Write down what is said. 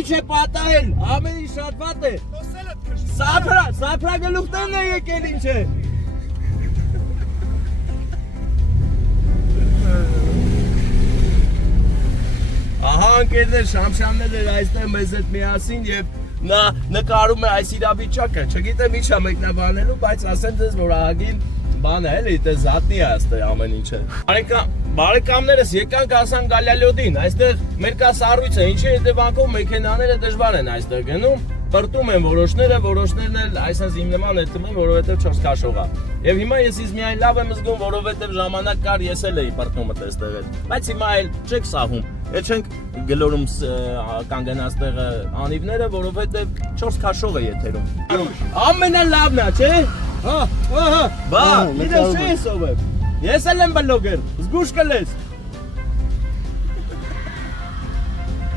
ինչ է պատահել, ամեն ինչ շատ վատ է։ Սափրա գլուխներն է եկել ինչ է։ Ահա ընկերներ, Շամշյաններ էր այստեղ մեզ հետ միասին եւ նա նկարում է այս իրավիճակը, չգիտեմ ինչ է մեկնաբանելու, բայց ասեմ ձեզ, որ ահագին բան է, էլի, դե զատնի է այստեղ ամեն ինչը։ Բարեկամներս եկանք ասան Գալալյոդին, այստեղ մեր կա սառույցը, ինչի հետևանքով մեքենաները դժվար են այստեղ գնում, պրտում են որոշներն էլ այսպես իմ նման է թվում, որովհետև 4 քաշող է։ Եվ հիմա ես ինձ միայն լավ եմ զգում, որովհետև ժամանակ կար ես էլ էի պրտումը տեստեղել, բայց հիմա էլ չեք սահում, էլ չենք գլորում կանգնած տեղը անիվները, որովհետև 4 քաշող է եթերում։ Ամենալավն է, չէ՞։ Հա, բա, իրես ես ով եմ։ Ես էլ եմ բլոգեր, զգուշ կլես։